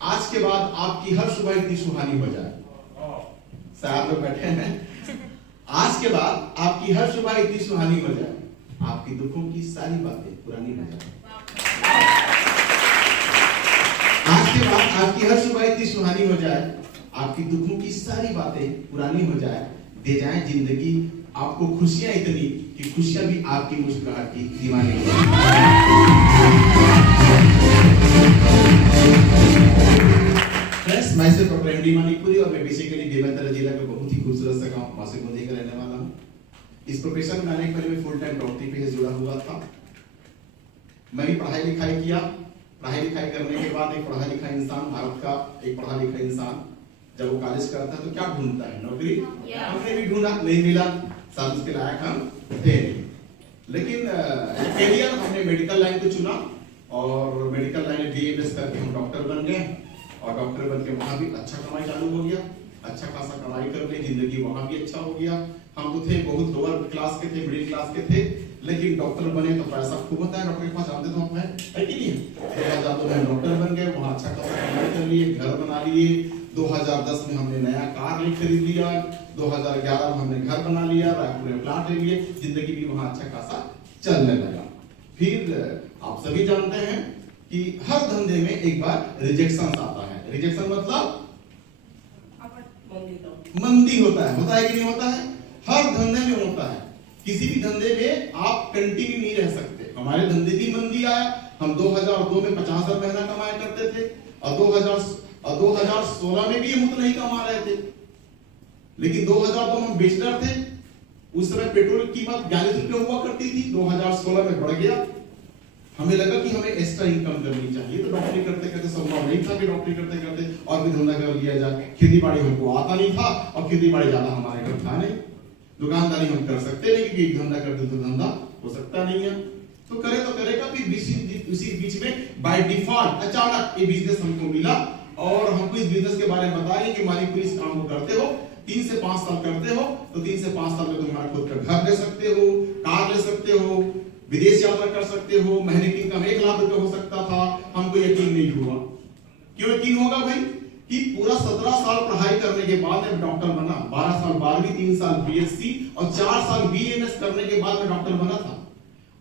आज के बाद आपकी हर सुबह इतनी सुहानी हो जाए। साहब लोग बैठे हैं। आज के बाद आपकी हर सुबह इतनी सुहानी हो जाए, आपकी दुखों की सारी बातें पुरानी हो जाए। आज के बाद आपकी हर सुबह इतनी सुहानी हो जाए, आपकी दुखों की सारी बातें पुरानी हो जाए। दे जाए जिंदगी आपको खुशियां इतनी कि खुशियां भी आपकी मुस्कुराहट की दीवानी हो जाए। फ्रेंड्स, मैं से डॉक्टर एमडी मानिकपुरी और मैं बेसिकली देवंतरा जिला के बहुत ही खूबसूरत सा गांव मासेगुंदी का रहने वाला हूँ। इस प्रोफेशन में आने के पहले मैं फुल टाइम डॉक्टरी पे जुड़ा हुआ था। मैं भी पढ़ाई लिखाई किया। पढ़ाई लिखाई करने के बाद एक पढ़ा लिखा इंसान, भारत का एक पढ़ा लिखा इंसान जब वो कॉलेज करता है तो क्या ढूंढता है? नौकरी। हमने भी ढूंढा, नहीं मिला, सर्विस के लायक हम थे। लेकिन कैरियर हमने मेडिकल लाइन को चुना और मेडिकल लाइन में बीएमएस करके हम डॉक्टर बन गए और डॉक्टर बन के वहां भी अच्छा कमाई चालू हो गया। अच्छा खासा कमाई कर ले, जिंदगी वहां भी अच्छा हो गया। हम तो थे बहुत लोअर क्लास के थे, मिडिल क्लास के थे, लेकिन डॉक्टर बने तो पैसा खूब होता है। डॉक्टर के पास जानते तो हम है कि नहीं? 2002 में डॉक्टर बन गए, वहां अच्छा खासा कमाई कर लिए, घर बना लिए। 2010 में हमने नया कार खरीद लिया। 2011 में हमने घर बना लिया, रायपुर में प्लाट ले लिए। जिंदगी भी वहां अच्छा खासा चलने लगा। फिर आप सभी जानते हैं कि हर धंधे में एक बार रिजेक्शन आता है। रिजेक्शन मतलब मंदी होता है कि नहीं होता है? हर धंधे में होता है। किसी भी धंधे में आप कंटिन्यू नहीं रह सकते। हमारे धंधे भी मंदी आया। हम 2002 में 50,000 महीना कमाया करते थे और 2016 में भी हम उतना ही कमा रहे थे। लेकिन 2002 में हम बेचकर थे। उस समय पेट्रोल की कीमत 42 रुपये हुआ करती थी। 2016 में बढ़ गया। हमें लगा कि हमें एक्स्ट्रा इनकम करनी चाहिए, तो डॉक्टरी करते करते संभव नहीं था कि डॉक्टरी करते करते और भी धंधा कर लिया जाए। खेती बाड़ी हमको आता नहीं था और खेती बाड़ी ज्यादा हमारे घर था नहीं। दुकानदारी हम कर सकते नहीं क्योंकि धंधा करते तो धंधा हो सकता नहीं है। तो करे तो करेगा। फिर उसी बीच में बाय डिफॉल्ट अचानक ये बिजनेस हमको मिला और हमको इस बिजनेस के बारे में बताया कि मालिक इस काम को करते हो, 3 से 5 साल करते हो तो 3 से 5 साल में तुम्हारा खुद का घर ले सकते हो, कार ले सकते हो, विदेश यात्रा कर सकते हो, महीने की इनकम 1 लाख रुपए हो सकता था। हमको यकीन नहीं हुआ। क्यों यकीन होगा भाई? कि पूरा 17 साल पढ़ाई करने के बाद मैं डॉक्टर बना। 12 साल 12वीं, 3 साल बीएससी और 4 साल बीएमएस करने के बाद मैं डॉक्टर बना था।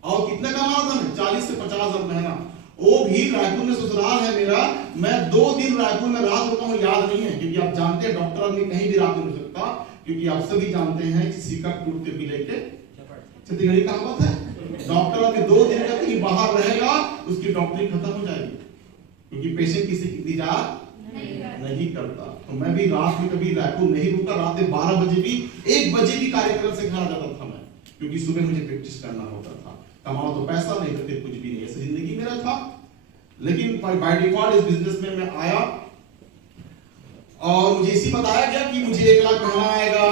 और कितना कमा था मैं? 40 से 50,000 महीना। वो भी रायपुर में ससुराल है मेरा। मैं 2 दिन रायपुर में रात रुका हूं, याद नहीं है, क्योंकि आप जानते हैं डॉक्टर आदमी कहीं भी रात में रुक सकता, क्योंकि आप सभी जानते हैं कि सिक्का टूटते भी लेके छत्तीसगढ़ी कहावत है। डॉक्टर आदमी 2 दिन का कहीं बाहर रहेगा, उसकी डॉक्टरी खत्म हो जाएगी, क्योंकि पेशेंट किसी की इंतजार नहीं करता। तो मैं भी रात में कभी रायपुर नहीं रुका। रात में 12 बजे भी, 1 बजे भी कार्यक्रम से घर आ जाता था मैं, क्योंकि सुबह मुझे प्रैक्टिस करना होता था। कमाओ तो पैसा, नहीं तो फिर कुछ भी नहीं। ऐसी जिंदगी मेरा था। लेकिन बाय डिफॉल्ट इस बिजनेस में मैं आया और मुझे इसी बताया गया कि मुझे 1 लाख महीना आएगा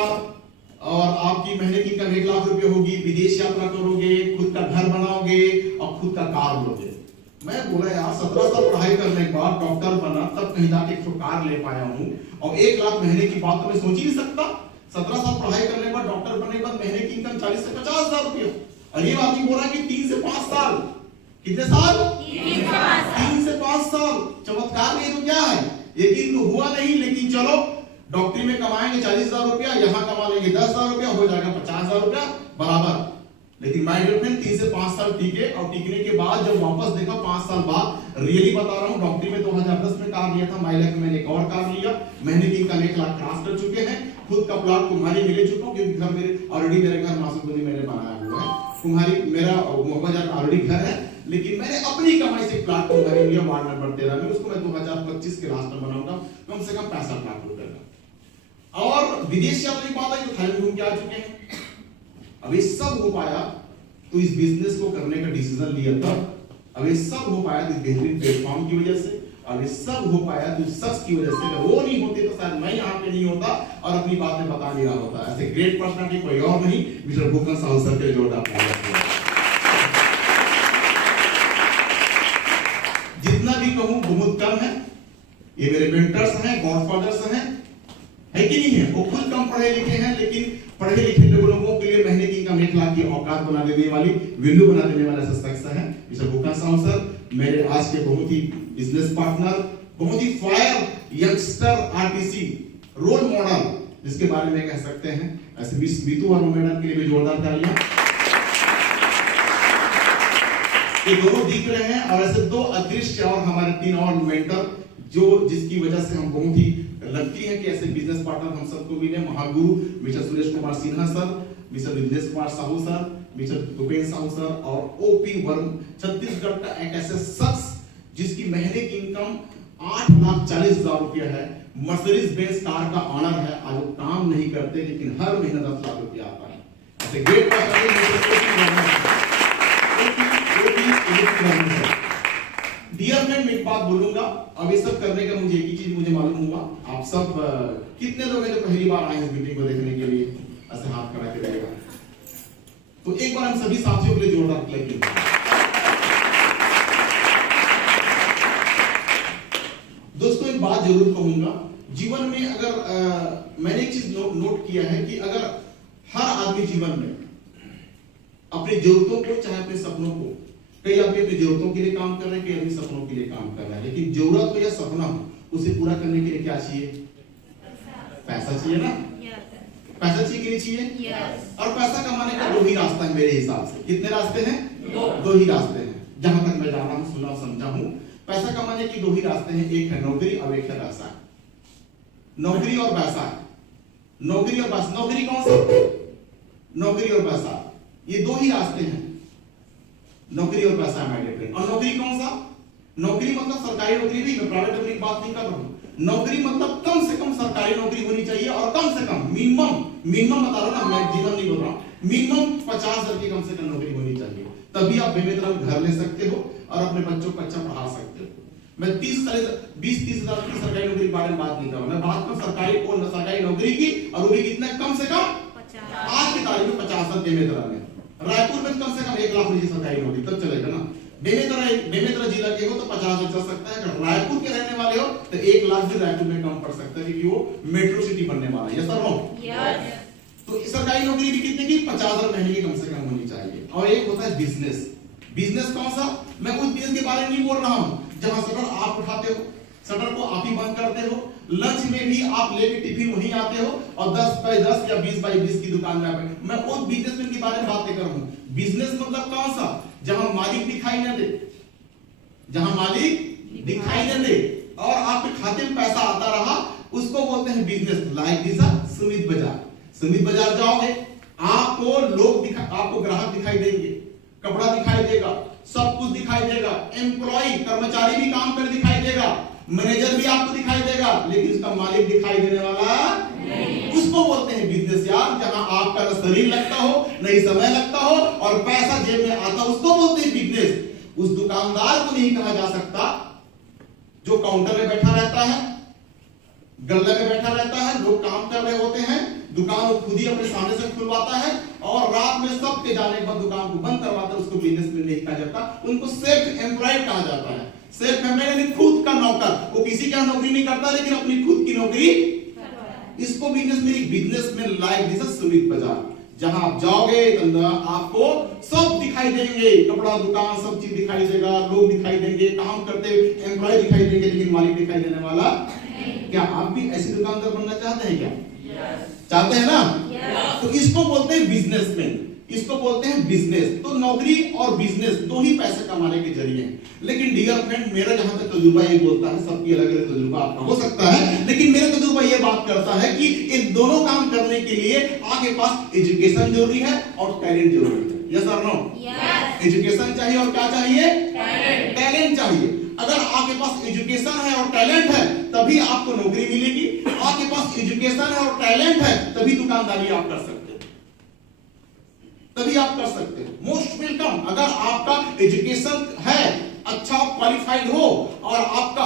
और आपकी महीने की इनकम 1 लाख रुपए होगी, विदेश यात्रा करोगे, खुद का घर बनाओगे और खुद का कार लोगे। मैं बोला यार 17 साल पढ़ाई करने के बाद डॉक्टर बना, तब कहीं जाके एक कार ले पाया हूँ और 1 लाख महीने की बात तो मैं सोच ही नहीं सकता। 17 साल पढ़ाई करने के बाद डॉक्टर बनने के बाद महीने की इनकम 40 से 50,000 रुपये। और ये बात बोल रहा है कि 3 से 5 साल। कितने साल? 3 से 5 साल। चमत्कार नहीं तो क्या है? यकीन तो हुआ नहीं, लेकिन चलो डॉक्टरी में कमाएंगे 40,000 रुपया, यहाँ कमा लेंगे 10,000 रुपया, हो जाएगा 50,000 रुपया बराबर। लेकिन माय डियर फ्रेंड 3 से 5 साल टिके और टिकने के बाद जब वापस देखा 5 साल बाद, रियली बता रहा हूँ, डॉक्टरी में 2010 में कार लिया था, माइलेज में मैंने एक और कार लिया। महीने की इनकम 1 लाख क्रॉस कर चुके हैं। खुद का प्लॉट कुम्हारी में ले चुका हूँ, क्योंकि घर मेरे ऑलरेडी, मेरे घर मासूमपुरी मैंने बनाया हुआ है। कुम्हारी मेरा मोबाइल ऑलरेडी घर है, लेकिन मैंने अपनी कमाई से प्लॉट कुम्हारी लिया वार्ड नंबर 13 में। उसको मैं 2025 के लास्ट में बनाऊंगा, कम से कम 65 लाख रुपए का। और विदेश यात्रा की बात है तो थाईलैंड घूम के आ चुके हैं। अब ये सब हो पाया तो इस बिजनेस को करने का डिसीजन लिया तब। अब ये सब हो पाया तो बेहतरीन प्लेटफॉर्म की वजह से, और ये सब हो पाया तो शख्स की वजह से। अगर वो नहीं होते तो शायद मैं यहाँ पे नहीं होता और अपनी बातें बता नहीं रहा होता। ऐसे ग्रेट पर्सनालिटी कोई और नहीं, मिस्टर भूकन साहू सर के जोरदार। जितना भी कहूं बहुत कम है। ये मेरे मेंटर्स हैं, गॉडफादर्स हैं, है कि नहीं है? वो खुद कम पढ़े लिखे हैं, लेकिन पढ़े लिखे लोगों के लिए महीने की इनकम 1 लाख की औकात बना देने वाली, वैल्यू बना देने वाला शख्स है मिस्टर भूकन साहू सर। मेरे आज के बहुत ही बिजनेस पार्टनर, बहुत ही fire youngster RTC role model जिसके बारे में कह सकते हैं। ऐसे मिस मीतू वर्मा मैडम के लिए भी जोरदार तालियां। ये दोनों दिख रहे हैं और ऐसे दो अदृश्य और हमारे 3 और मेंटर जो जिसकी वजह से हम बहुत ही लगती है कि ऐसे बिजनेस पार्टनर हम सबको मिले। महागुरु mister Suresh Kumar Sinha sir, mister Vijnesh Kumar Sahu sir, mister Bhupendra Sahu sir और ओपी वर्म, छत्तीसगढ़ का एक ऐसे शख्स जिसकी महीने की इनकम 8,40,000 रुपया है, मर्सिडीज बेंज कार का ऑनर है। आज वो काम नहीं करते लेकिन हर महीने 10 लाख रुपया आता है। ऐसे ग्रेट डियर फ्रेंड, मैं एक बात बोलूंगा। अब ये सब करने का मुझे एक ही चीज मुझे मालूम हुआ, आप सब कितने लोग हैं जो पहली बार आए इस मीटिंग को देखने के लिए? ऐसे हाथ खड़ा करिएगा। तो एक बार हम सभी साथियों के लिए जोरदार क्लैप कीजिए। दोस्तों एक बात जरूर कहूंगा, जीवन में अगर मैंने एक चीज नोट किया है कि अगर हर आदमी जीवन में अपनी जरूरतों को चाहे अपने सपनों को, कई आदमी अपनी जरूरतों के लिए काम कर रहे हैं, कई आदमी सपनों के लिए काम कर रहा है, लेकिन जरूरत हो या सपना हो उसे पूरा करने के लिए क्या चाहिए? पैसा चाहिए ना? पैसा चाहिए कि नहीं चाहिए? और पैसा कमाने का 2 ही रास्ता है मेरे हिसाब से। कितने रास्ते हैं? 2 ही रास्ते हैं जहां तक मैं जाना हूं, सुना समझा हूं। पैसा कमाने की 2 ही रास्ते हैं, एक है नौकरी और एक है पैसा। नौकरी और पैसा, नौकरी और पैसा। नौकरी कौन सा? नौकरी और पैसा, ये 2 ही रास्ते हैं, नौकरी और पैसा है मेरे फ्रेंड। और नौकरी कौन सा? नौकरी मतलब सरकारी नौकरी नहीं, मैं प्राइवेट नौकरी की बात नहीं कर रहा हूं। नौकरी मतलब कम से कम सरकारी नौकरी होनी चाहिए और कम से कम मिनिमम बता रहा हूं ना, मैं जीवन नहीं बोल रहा हूं, मिनिमम 50,000 की कम से कम नौकरी होनी चाहिए। तभी आप बेमेतरफ घर ले सकते हो और अपने बच्चों को अच्छा पढ़ा सकते हो। मैं 20-30 हजार की सरकारी नौकरी के बारे में बात नहीं कर रहा, मैं बात कर सरकारी नौकरी की, और वो भी कितना? कम से कम 50। आज की तारीख में 50,000 बेमेतरफ में। रायपुर में कम से कम 1 लाख लीजिए सरकारी नौकरी, तब चलेगा ना। बेमेतरा जिला के हो तो 50,000 चल सकता है, अगर रायपुर के रहने वाले हो तो 1 लाख भी रायपुर में कम पड़ सकता है क्योंकि वो मेट्रो सिटी बनने वाला है। यस और नो? तो सरकारी नौकरी भी कितने की? 50,000 महीने की कम से कम होनी चाहिए। और एक होता है बिजनेस। बिजनेस कौन सा? मैं उस बिजनेस के बारे में नहीं बोल रहा हूं जहां शटर आप उठाते हो, शटर को आप ही बंद करते हो, लंच में भी आप लेके टिफिन वहीं आते हो और 10 बाई 10 या 20 बाई 20 की दुकान में आते। मैं उस बिजनेसमैन के बारे में बात कर रहा हूं। बिजनेस मतलब कौन सा? जहां मालिक दिखाई न दे, जहां मालिक दिखाई न दे और आपके खाते में पैसा आता रहा, उसको बोलते हैं बिजनेस। लाइक दिस सुमित बाजार। सुमित बाजार जाओगे, आपको आपको ग्राहक दिखाई देंगे, कपड़ा दिखाई देगा, सब कुछ दिखाई देगा, एम्प्लॉय कर्मचारी भी काम कर दिखाई देगा, मैनेजर भी आपको दिखाई देगा, लेकिन उसका मालिक दिखाई देने वाला नहीं। उसको बोलते हैं बिजनेस यार, जहां आपका न शरीर लगता हो, न ही समय लगता हो और पैसा जेब में आता, उसको बोलते हैं बिजनेस। उस दुकानदार को नहीं कहा जा सकता जो काउंटर में बैठा रहता है, गल्ले में बैठा रहता है, लोग काम कर रहे होते हैं, दुकान वो खुद ही अपने सामने से खुलवाता है और रात में सबके जाने के बाद दुकान को बंद करवाता है, उसको बिजनेसमैन नहीं कहा जाता, उनको सेल्फ एम्प्लॉयड कहा जाता है। सेल्फ एम्प्लॉयड खुद का नौकर, वो किसी का नौकरी नहीं करता लेकिन अपनी खुद की नौकरी, इसको बिजनेसमैन लाइक दिस सुमित बाजार। जहां आप जाओगे तो आपको सब दिखाई देंगे, कपड़ा दुकान सब चीज दिखाई देगा, लोग दिखाई देंगे, काम करते एम्प्लॉय दिखाई देंगे, लेकिन मालिक दिखाई देने वाला। क्या आप भी ऐसी दुकानदार बनना चाहते हैं क्या? चाहते हैं ना? तो इसको बोलते हैं बिजनेसमैन, इसको बोलते हैं बिजनेस। तो नौकरी और बिजनेस 2 ही पैसे कमाने के जरिए हैं। लेकिन डियर फ्रेंड, मेरा जहां तक तजुर्बा ये बोलता है, सबकी अलग अलग तजुर्बा आपका हो सकता है, लेकिन मेरा तजुर्बा ये बात करता है कि इन दोनों काम करने के लिए आपके पास एजुकेशन जरूरी है और टैलेंट जरूरी है। यस और नो? एजुकेशन चाहिए और क्या चाहिए? टैलेंट चाहिए। अगर आपके पास एजुकेशन है और टैलेंट है तभी आपको नौकरी मिलेगी, आपके पास एजुकेशन है और टैलेंट है तभी दुकानदारी आप कर सकते हो, तभी आप कर सकते हो। Most welcome. अगर आपका एजुकेशन है, अच्छा क्वालिफाइड हो और आपका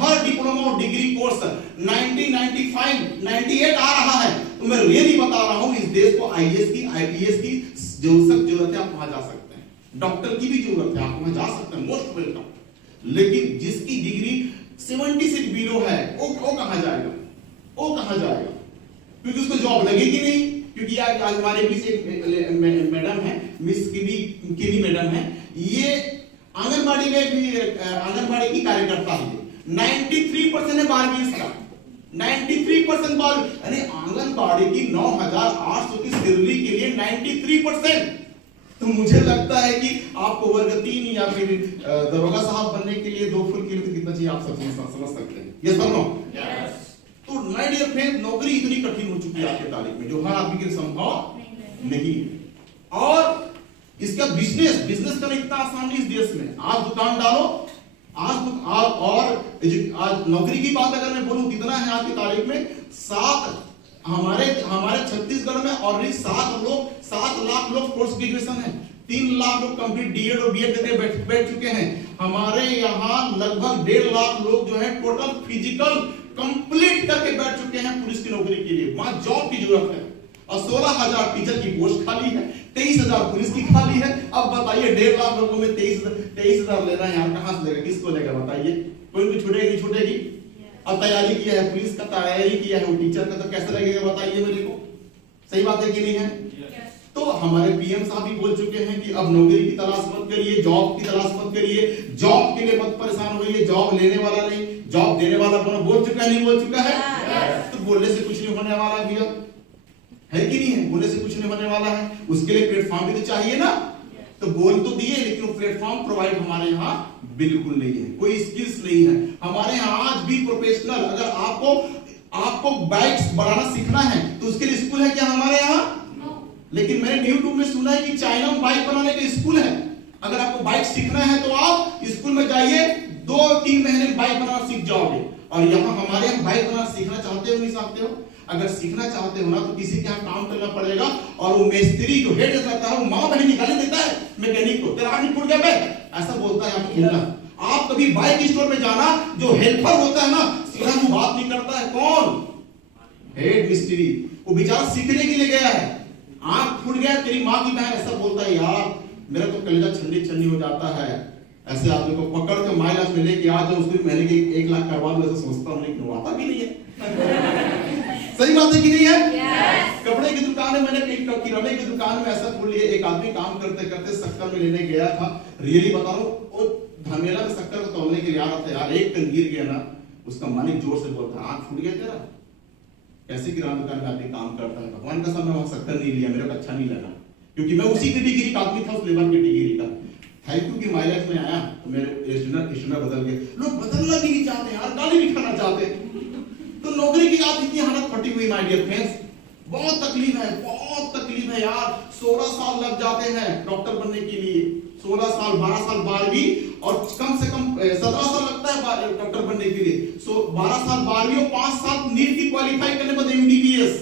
हर डिप्लोमा और डिग्री कोर्स 90, 95, 98 आ रहा है, तो मैं रियली बता रहा हूं इस देश को आईएएस की, आईपीएस की जरूरत है, आप वहां जा सकते हैं। डॉक्टर की भी जरूरत है, आप वहां जा सकते हैं, मोस्ट वेलकम। लेकिन जिसकी डिग्री 70 से बिलो है वो कहां जाएगा? वो कहां जाएगा? क्योंकि उसको जॉब लगेगी नहीं। क्योंकि आज हमारे मिस एक मैडम है, मिस किमी मैडम है, ये आंगनबाड़ी में भी आंगनबाड़ी की कार्यकर्ता है, 93% है 12वीं का, 93% बाल, यानी आंगनबाड़ी की 9,800 की सैलरी के लिए 93%। तो मुझे लगता है कि आपको वर्ग 3 या फिर दरोगा साहब बनने के लिए 2 फुल के लिए तो कितना चाहिए आप सब समझ सकते हैं। यस और नो? तो माय डियर फ्रेंड, नौकरी इतनी कठिन हो चुकी है आज की तारीख में जो हर आदमी के लिए संभव नहीं है। और इसका बिजनेस करना इतना आसान नहीं इस देश में। आज दुकान डालो, आज नौकरी की बात अगर मैं बोलूं कितना है आज की तारीख में, हमारे छत्तीसगढ़ में ऑलरेडी 7 लाख लोग पोस्ट ग्रेजुएशन है, 3 लाख लोग कंप्लीट डीएड और बीएड करके बैठ चुके हैं। हमारे यहाँ लगभग 1.5 लाख लोग जो है टोटल फिजिकल कंप्लीट करके बैठ चुके हैं पुलिस की नौकरी के लिए। वहां जॉब की जरूरत है और 16,000 टीचर की पोस्ट खाली है, 23,000 पुलिस की खाली है। अब बताइए 1.5 लाख लोगों में 23,000 लेना यार कहां से लेगा, किसको लेगा बताइए? कोई भी छूटेगी। अब तैयारी किया है पुलिस का, तैयारी किया है वो टीचर का, तो कैसे लगेगा बताइए मेरे को? सही बात है कि नहीं है? तो हमारे पीएम साहब भी बोल चुके हैं कि अब नौकरी की तलाश मत करिए, जॉब की तलाश मत करिए, जॉब के लिए मत परेशान होइए, जॉब लेने वाला नहीं जॉब देने वाला बनो। बोल चुका है नहीं बोल चुका है? तो बोलने से कुछ नहीं होने वाला भैया, है कि नहीं है? बोलने से कुछ नहीं होने वाला है, उसके लिए प्लेटफॉर्म भी तो चाहिए ना। तो बोल तो दिए लेकिन वो प्लेटफॉर्म प्रोवाइड हमारे यहाँ बिल्कुल नहीं है, कोई स्किल्स नहीं है हमारे यहाँ आज भी। प्रोफेशनल अगर आपको बाइक्स बढ़ाना सीखना है तो उसके लिए स्कूल है क्या हमारे यहाँ? लेकिन मैंने यूट्यूब में सुना है कि चाइना में बाइक बनाने के स्कूल है। अगर आपको बाइक सीखना है तो आप स्कूल में जाइए, 2-3 महीने में बाइक बनाना सीख जाओगे। और यहाँ हमारे यहाँ बाइक बनाना सीखना चाहते हो नहीं चाहते हो? अगर सीखना चाहते हो ना तो किसी के यहाँ काम करना पड़ेगा, और वो मिस्त्री जो हेड करता है वो माँ बहन निकाले देता है मैकेनिक को, तेरा आदमी फूट गया बे, ऐसा बोलता है आपको बोलना। आप कभी बाइक स्टोर में जाना, जो हेल्पर होता है ना सीधा मुंह बात नहीं करता है, कौन? हेड मिस्त्री। वो बेचारा सीखने के लिए गया है, आंख फूट गया तेरी माँ की बहन, ऐसा बोलता है यार मेरा तो कलेजा छन्नी हो जाता है। ऐसे आदमी को पकड़ के माइलाज में लेके आ जाओ, उसको महीने के 1 लाख करवा दो, ऐसा सोचता हूँ, लेकिन आता भी नहीं है। सही बात है कि नहीं है? कपड़े की दुकान है, मैंने किराने की दुकान में ऐसा बोल लिया, एक आदमी काम करते करते शक्कर में लेने गया था, रियली बता रहा हूँ, वो धमेला में शक्कर को तोलने के लिए आ रहा था यार, एक टन गिर गया ना, उसका मालिक जोर से बोलता आंख फूट गया तेरा? कैसे किराना दुकान में आदमी काम करता है? भगवान का सामने वहां शक्कर नहीं लिया, मेरे को अच्छा नहीं लगा, क्योंकि मैं उसी कैटेगरी का आदमी था, उस लेबर कैटेगरी का। थैंक यू कि माइलेज में आया तो मेरे स्टूडेंट बदल गए। लोग बदलना भी नहीं चाहते यार, गाली भी खाना चाहते। तो नौकरी की आज इतनी हालत फटी हुई माय डियर फ्रेंड्स, बहुत तकलीफ है यार। 16 साल लग जाते हैं डॉक्टर बनने के लिए, 16 साल 12 साल 12वीं, और कम से कम 17 साल लगता है डॉक्टर बनने के लिए। 12 साल 12वीं और 5 साल नीट की क्वालिफाई करने के बाद एमबीबीएस,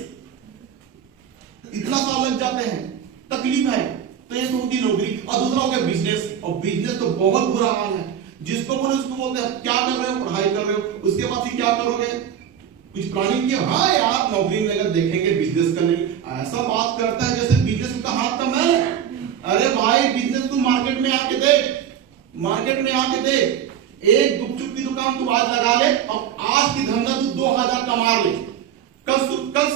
इतना साल लग जाते हैं, तकलीफ है। तो ये तो होती नौकरी। और दूसरा हो गया बिजनेस, और बिजनेस तो बहुत बुरा हाल है। जिसको बोले उसको बोलते हैं क्या कर रहे हो, पढ़ाई कर रहे हो, उसके बाद फिर क्या करोगे, कुछ प्लानिंग किया? हाँ यार नौकरी में अगर देखेंगे बिजनेस करने, ऐसा बात करता है जैसे बिजनेस का हाथ का मैल। अरे भाई बिजनेस तू मार्केट में आके देख, एक गुपचुप की दुकान तू आज लगा ले और आज की धंधा तू 2,000 कमा ले, कल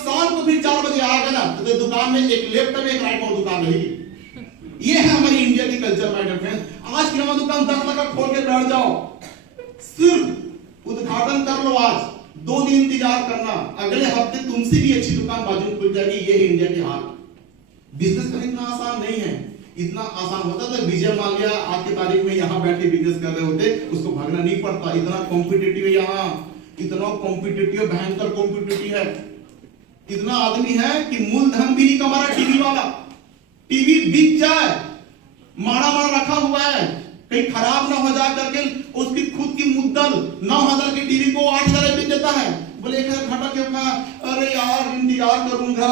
शाम को फिर 4 बजे आएगा ना तो दुकान में एक लेफ्ट में एक राइट में दुकान रहेगी। ये है हमारी इंडिया की कल्चर माय डियर फ्रेंड्स। आज किराना दुकान 10 लाख का खोल के बैठ जाओ, सिर्फ उद्घाटन कर लो, आज 2 दिन इंतजार करना, अगले हफ्ते तुमसे भी अच्छी दुकान बाजू में खुल जाएगी। ये है इंडिया की हाल। बिजनेस करना इतना आसान नहीं है। इतना आसान होता तो विजय माल्या आज की तारीख में यहाँ बैठ के बिजनेस कर रहे होते, उसको भागना नहीं पड़ता। इतना कॉम्पिटिटिव है यहाँ, इतना कॉम्पिटिटिव, भयंकर कॉम्पिटिटिव है। इतना आदमी है कि मूलधन भी नहीं कमा रहा, टीवी वाला, टीवी बिक जाए, माड़ा रखा हुआ है, कहीं खराब ना हो जाए करके उसकी खुद की मुद्दल 9,000 की टीवी को 8,000 बेच देता है। बोले एक घाटा क्यों खा? अरे यार इंतजार करूंगा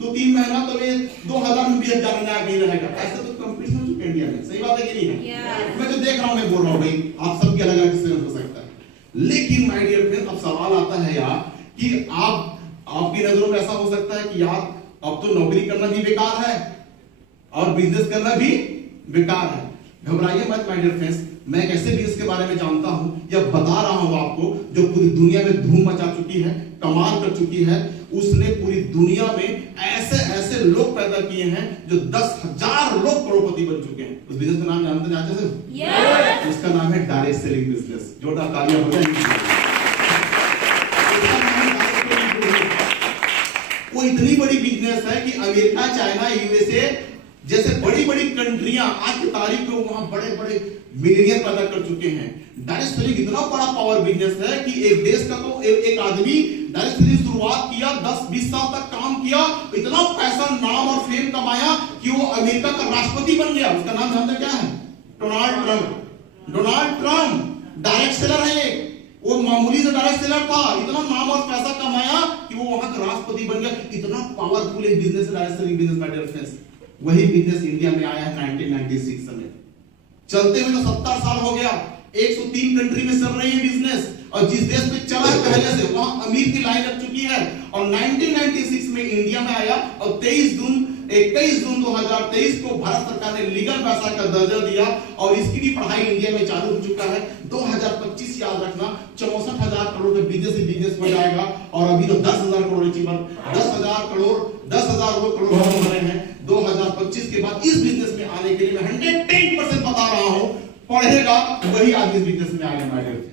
2-3 महीना तो ये 2,000 में भी 1,000 नहीं रहेगा। ऐसा तो कंपटीशन हो चुका है इंडिया में। सही बात है कि नहीं है? मैं तो देख रहा हूं, मैं बोल रहा हूं भाई, आप सबके अलग अलग सिस्टम हो सकता है। लेकिन माय डियर फ्रेंड अब सवाल आता है यार कि आपकी नजरों में ऐसा हो सकता है कि यार अब तो नौकरी करना भी बेकार है और बिजनेस करना भी बेकार है। घबराइए मत माय डियर फ्रेंड्स, मैं कैसे बिजनेस के बारे में जानता हूं या बता रहा हूं आपको, जो जो पूरी दुनिया में धूम मचा चुकी है, कमाल कर चुकी है। उसने पूरी दुनिया में ऐसे ऐसे लोग पैदा किए हैं जो 10,000 लोग करोड़पति बन चुके हैं। उस बिजनेस का नाम जानते सर? yes! उसका नाम है डायरेक्ट सेलिंग बिजनेस। जोरदार तालियां हो जाएंगी। वो इतनी बड़ी बिजनेस है कि अमेरिका, चाइना, यूएसए जैसे बड़ी बड़ी कंट्रियां आज की तारीख में वहां बड़े बड़े मिलियनियर पैदा कर चुके हैं। डायरेक्ट सेलिंग इतना बड़ा पावर बिजनेस है कि एक देश का तो एक आदमी डायरेक्ट सेलिंग शुरुआत किया, 10-20 साल तक काम किया, इतना पैसा, नाम और फेम कमाया कि वो अमेरिका का राष्ट्रपति बन गया। उसका नाम जानते क्या है? Donald Trump. Donald Trump direct seller है। वो मामूली से डायरेक्ट सेलर था, इतना नाम और पैसा कमाया कि वो वहां का राष्ट्रपति बन गया। इतना पावरफुल एक बिजनेस है direct selling business. My dear friends, वही बिजनेस इंडिया में आया है 1996 में। चलते हुए तो 70 साल हो गया। 103 कंट्री में चल रही है बिजनेस, और जिस देश में चला पहले से वहां अमीर की लाइन लग चुकी है। और 1996 में इंडिया में आया और 21 जून 2023 को भारत सरकार ने लीगल व्यवसाय का दर्जा दिया और इसकी भी पढ़ाई इंडिया में चालू हो चुका है। 2025 याद रखना 64,000 करोड़ का बिजनेस हो जाएगा। और अभी तो 10,000 करोड़ अचीवर, 10,000 करोड़ हो रहे हैं। 2025 के बाद इस बिजनेस में आने के लिए मैं 110% बता रहा हूं, पढ़ेगा वही आदमी इस बिजनेस में आएगा।